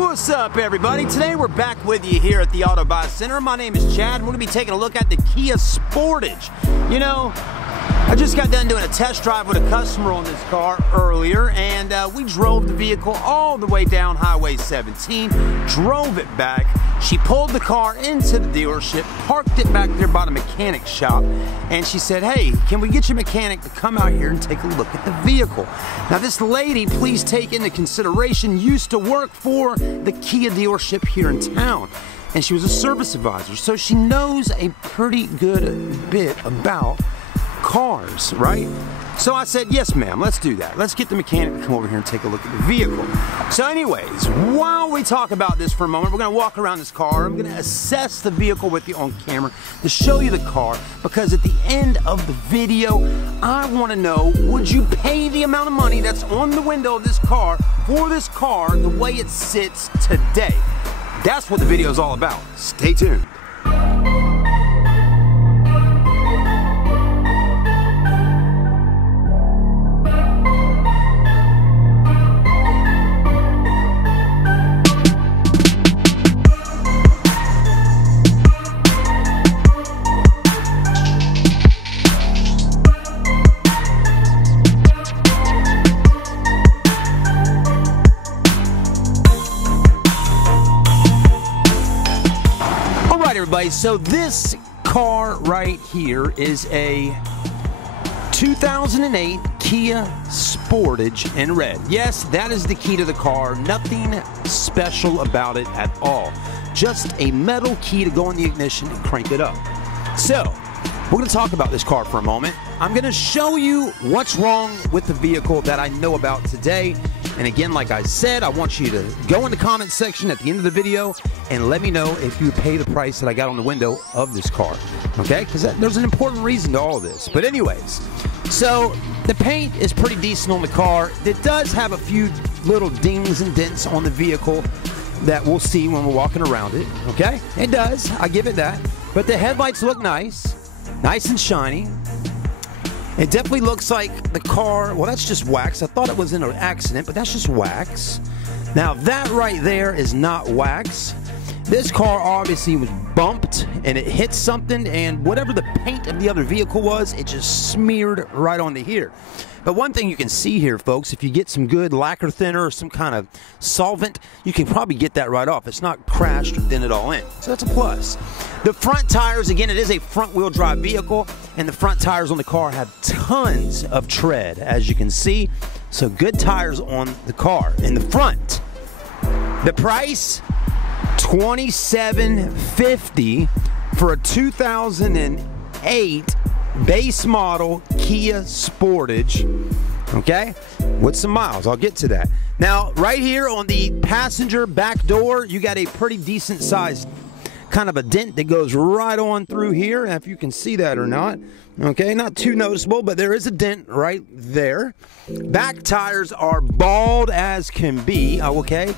What's up, everybody? Today we're back with you here at the Auto Buy Center. My name is Chad. We're going to be taking a look at the Kia Sportage. You know, I just got done doing a test drive with a customer on this car earlier, and we drove the vehicle all the way down Highway 17, drove it back. She pulled the car into the dealership, parked it back there by the mechanic shop, and she said, hey, can we get your mechanic to come out here and take a look at the vehicle? Now, this lady, please take into consideration, used to work for the Kia dealership here in town, and she was a service advisor, so she knows a pretty good bit about cars, right? So I said, yes, ma'am, let's do that. Let's get the mechanic to come over here and take a look at the vehicle. So anyways, while we talk about this for a moment, we're going to walk around this car. I'm going to assess the vehicle with you on camera to show you the car, because at the end of the video, I want to know, would you pay the amount of money that's on the window of this car for this car the way it sits today? That's what the video is all about. Stay tuned. Everybody, so this car right here is a 2008 Kia Sportage in red. Yes, that is the key to the car. Nothing special about it at all. Just a metal key to go in the ignition and crank it up. So, we're going to talk about this car for a moment. I'm going to show you what's wrong with the vehicle that I know about today. And again, like I said, I want you to go in the comment section at the end of the video and let me know if you pay the price that I got on the window of this car. Okay? Because there's an important reason to all of this. But anyways, so the paint is pretty decent on the car. It does have a few little dings and dents on the vehicle that we'll see when we're walking around it. Okay? It does. I give it that. But the headlights look nice. Nice and shiny. It definitely looks like the car, well, that's just wax. I thought it was in an accident, but that's just wax. Now, that right there is not wax. This car obviously was bumped, and it hit something, and whatever the paint of the other vehicle was, it just smeared right onto here. But one thing you can see here, folks, if you get some good lacquer thinner or some kind of solvent, you can probably get that right off. It's not crashed or dented all in. So that's a plus. The front tires, again, it is a front-wheel drive vehicle, and the front tires on the car have tons of tread, as you can see. So good tires on the car in the front. The price, $27.50 for a 2008 base model Kia Sportage, okay, with some miles. I'll get to that. Now, right here on the passenger back door, you got a pretty decent sized kind of a dent that goes right on through here, if you can see that or not. Okay, not too noticeable, but there is a dent right there. Back tires are bald as can be, okay?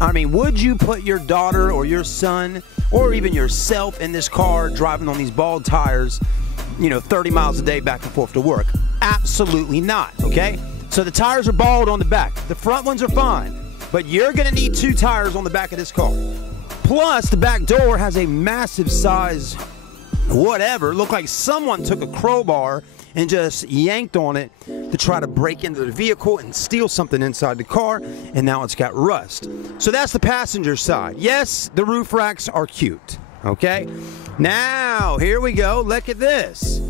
I mean, would you put your daughter or your son or even yourself in this car driving on these bald tires, you know, 30 miles a day back and forth to work? Absolutely not, okay? So the tires are bald on the back. The front ones are fine, but you're going to need two tires on the back of this car. Plus, the back door has a massive size, whatever. Looked like someone took a crowbar and just yanked on it to try to break into the vehicle and steal something inside the car, and now it's got rust. So that's the passenger side. Yes, the roof racks are cute, okay? Now, here we go. Look at this.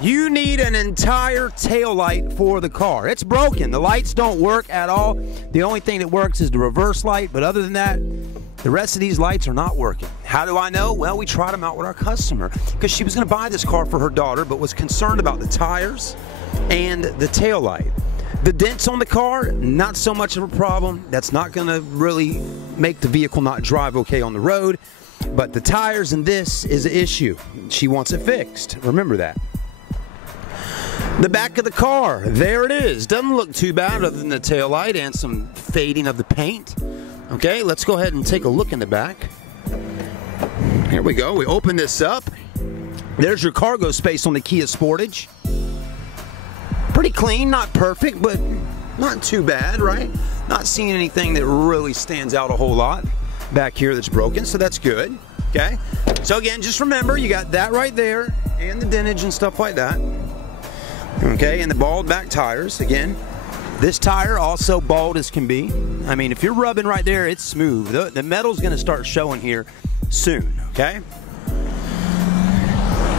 You need an entire tail light for the car. It's broken. The lights don't work at all. The only thing that works is the reverse light, but other than that, the rest of these lights are not working. How do I know? Well, we tried them out with our customer because she was going to buy this car for her daughter, but was concerned about the tires and the tail light. The dents on the car, not so much of a problem. That's not going to really make the vehicle not drive okay on the road. But the tires and this is an issue. She wants it fixed. Remember that. The back of the car, there it is. Doesn't look too bad other than the tail light and some fading of the paint. Okay, let's go ahead and take a look in the back. Here we go. We open this up. There's your cargo space on the Kia Sportage. Pretty clean, not perfect, but not too bad, right? Not seeing anything that really stands out a whole lot back here that's broken, so that's good. Okay, so again, just remember, you got that right there, and the dentage and stuff like that. Okay, and the bald back tires. Again, this tire also bald as can be. I mean, if you're rubbing right there, it's smooth. The metal's going to start showing here soon. Okay.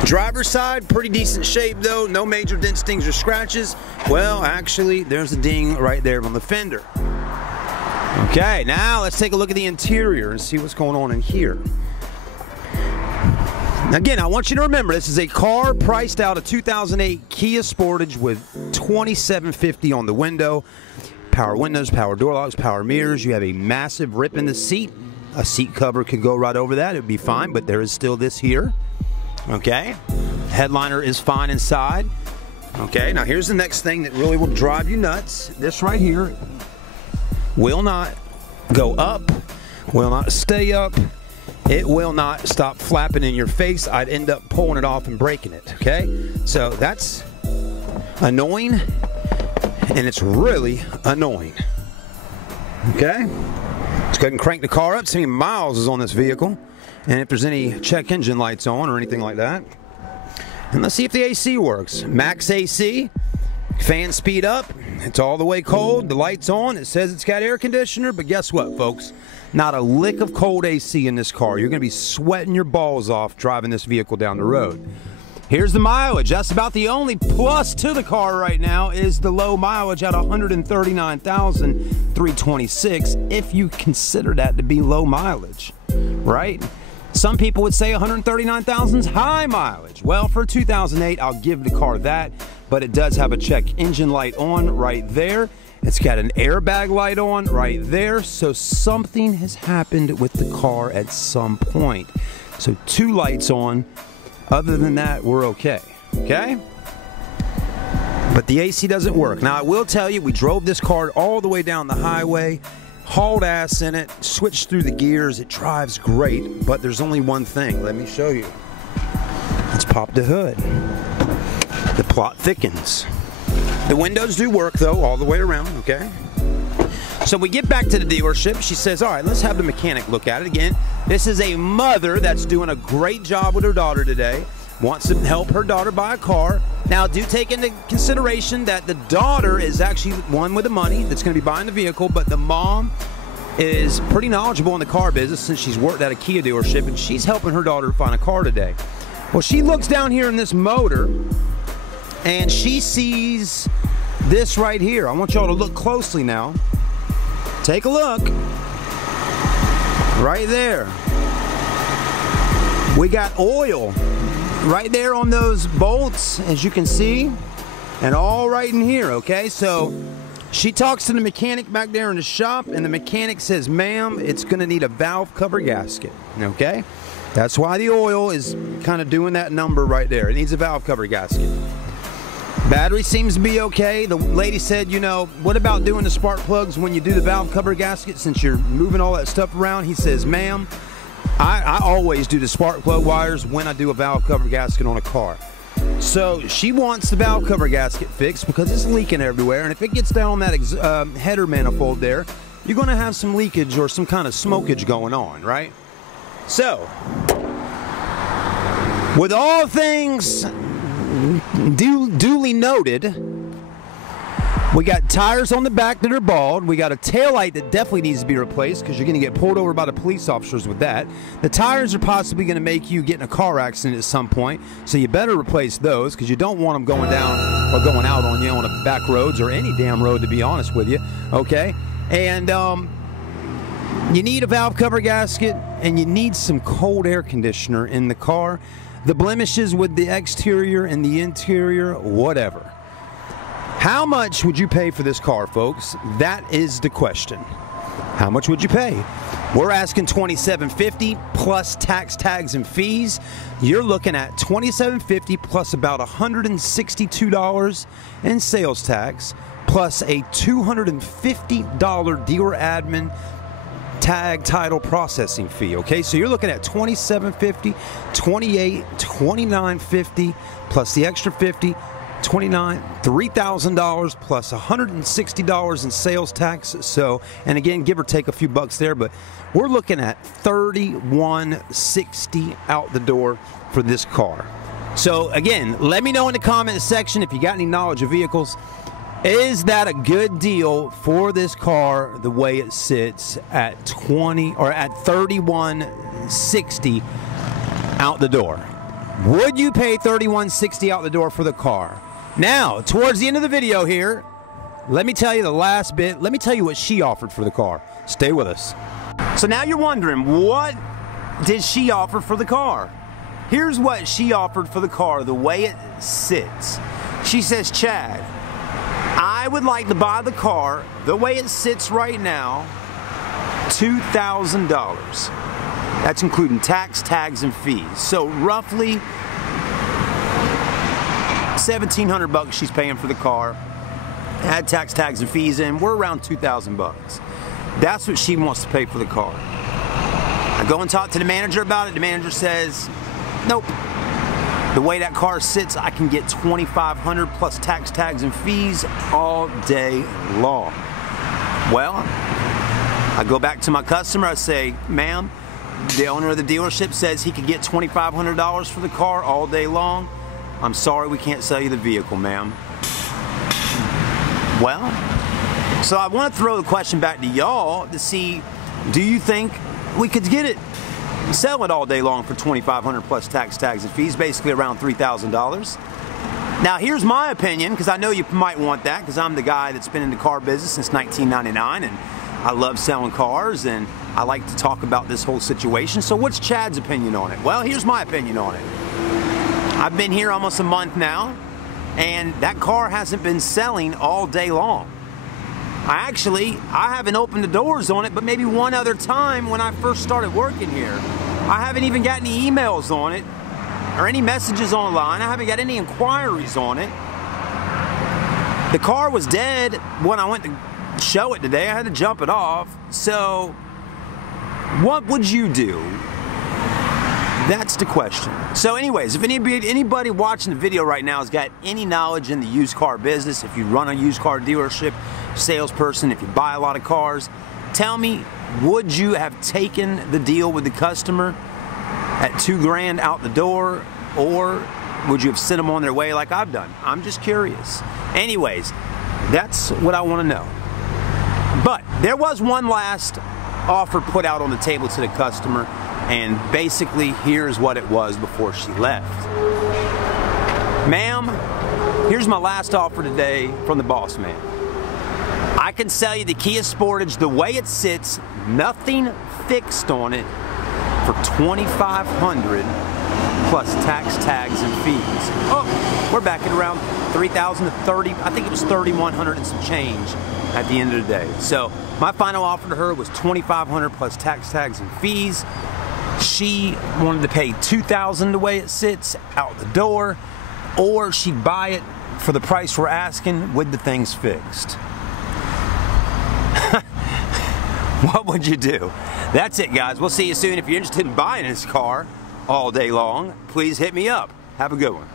Driver's side, pretty decent shape though. No major dents, stings, or scratches. Well, actually, there's a ding right there on the fender. Okay, now let's take a look at the interior and see what's going on in here. Again, I want you to remember, this is a car priced out of 2008 Kia Sportage with $2,750 on the window. Power windows, power door locks, power mirrors. You have a massive rip in the seat. A seat cover could go right over that. It would be fine, but there is still this here. Okay. Headliner is fine inside. Okay, now here's the next thing that really will drive you nuts. This right here will not go up, will not stay up. It will not stop flapping in your face. I'd end up pulling it off and breaking it, okay? So that's annoying, and it's really annoying, okay? Let's go ahead and crank the car up, see how many miles is on this vehicle, and if there's any check engine lights on or anything like that. And let's see if the AC works. Max AC, fan speed up, it's all the way cold, the light's on, it says it's got air conditioner, but guess what, folks? Not a lick of cold AC in this car. You're going to be sweating your balls off driving this vehicle down the road. Here's the mileage. That's about the only plus to the car right now is the low mileage at 139,326, if you consider that to be low mileage, right? Some people would say 139,000 is high mileage. Well, for 2008, I'll give the car that, but it does have a check engine light on right there. It's got an airbag light on right there, so something has happened with the car at some point. So 2 lights on. Other than that, we're okay. Okay? But the AC doesn't work. Now, I will tell you, we drove this car all the way down the highway, hauled ass in it, switched through the gears. It drives great, but there's only one thing. Let me show you. Let's pop the hood. The plot thickens. The windows do work, though, all the way around, okay? So we get back to the dealership. She says, all right, let's have the mechanic look at it again. This is a mother that's doing a great job with her daughter today. Wants to help her daughter buy a car. Now, do take into consideration that the daughter is actually one with the money that's going to be buying the vehicle, but the mom is pretty knowledgeable in the car business since she's worked at a Kia dealership, and she's helping her daughter find a car today. Well, she looks down here in this motor, and she sees this right here. I want y'all to look closely now. Take a look. Right there. We got oil right there on those bolts, as you can see, and all right in here, okay? So she talks to the mechanic back there in the shop, and the mechanic says, ma'am, it's going to need a valve cover gasket, okay? That's why the oil is kind of doing that number right there. It needs a valve cover gasket. Battery seems to be okay. The lady said, you know, what about doing the spark plugs when you do the valve cover gasket since you're moving all that stuff around? He says, ma'am, I always do the spark plug wires when I do a valve cover gasket on a car. So she wants the valve cover gasket fixed because it's leaking everywhere, and if it gets down on that header manifold there, you're going to have some leakage or some kind of smokage going on, right? So, with all things duly noted, we got tires on the back that are bald. We got a taillight that definitely needs to be replaced because you're going to get pulled over by the police officers with that. The tires are possibly going to make you get in a car accident at some point, so you better replace those because you don't want them going down or going out on you on the back roads or any damn road, to be honest with you, okay? And you need a valve cover gasket, and you need some cold air conditioner in the car. The blemishes with the exterior and the interior, whatever. How much would you pay for this car, folks? That is the question. How much would you pay? We're asking $2,750 plus tax, tags, and fees. You're looking at $2,750 plus about $162 in sales tax, plus a $250 dealer admin tag title processing fee. Okay, so you're looking at $2,750, $2,950 plus the extra $50, $3,000 plus $160 in sales tax. So, and again, give or take a few bucks there, but we're looking at $3,160 out the door for this car. So again, let me know in the comment section if you got any knowledge of vehicles. Is that a good deal for this car the way it sits at $3,160 out the door? Would you pay $3,160 out the door for the car? Now, towards the end of the video here, let me tell you the last bit. Let me tell you what she offered for the car. Stay with us. So now you're wondering, what did she offer for the car? Here's what she offered for the car the way it sits. She says, Chad, I would like to buy the car the way it sits right now, $2,000. That's including tax, tags, and fees. So roughly $1,700 she's paying for the car. Add tax, tags, and fees in, we're around $2,000. That's what she wants to pay for the car. I go and talk to the manager about it. The manager says, nope. The way that car sits, I can get $2,500 plus tax, tags, and fees all day long. Well, I go back to my customer. I say, ma'am, the owner of the dealership says he could get $2,500 for the car all day long. I'm sorry, we can't sell you the vehicle, ma'am. Well, so I want to throw the question back to y'all to see, do you think we could get it, sell it all day long for $2,500 plus tax, tags, and fees, basically around $3,000? Now, here's my opinion, because I know you might want that, because I'm the guy that's been in the car business since 1999, and I love selling cars, and I like to talk about this whole situation. So what's Chad's opinion on it? Well, here's my opinion on it. I've been here almost a month now, and that car hasn't been selling all day long. I haven't opened the doors on it, but maybe one other time when I first started working here. I haven't even got any emails on it or any messages online. I haven't got any inquiries on it. The car was dead when I went to show it today. I had to jump it off. So what would you do? That's the question. So anyways, if anybody watching the video right now has got any knowledge in the used car business, if you run a used car dealership, salesperson, if you buy a lot of cars, tell me, would you have taken the deal with the customer at $2,000 out the door, or would you have sent them on their way like I've done? I'm just curious. Anyways, that's what I want to know. But there was one last offer put out on the table to the customer, and basically here's what it was before she left. Ma'am, here's my last offer today from the boss man. I can sell you the Kia Sportage the way it sits, nothing fixed on it, for $2,500 plus tax, tags, and fees. Oh, we're back at around $3,000 to $30,000. I think it was $3,100 and some change at the end of the day. So my final offer to her was $2,500 plus tax, tags, and fees. She wanted to pay $2,000 the way it sits out the door, or she'd buy it for the price we're asking with the things fixed. What would you do? That's it, guys. We'll see you soon. If you're interested in buying this car all day long, please hit me up. Have a good one.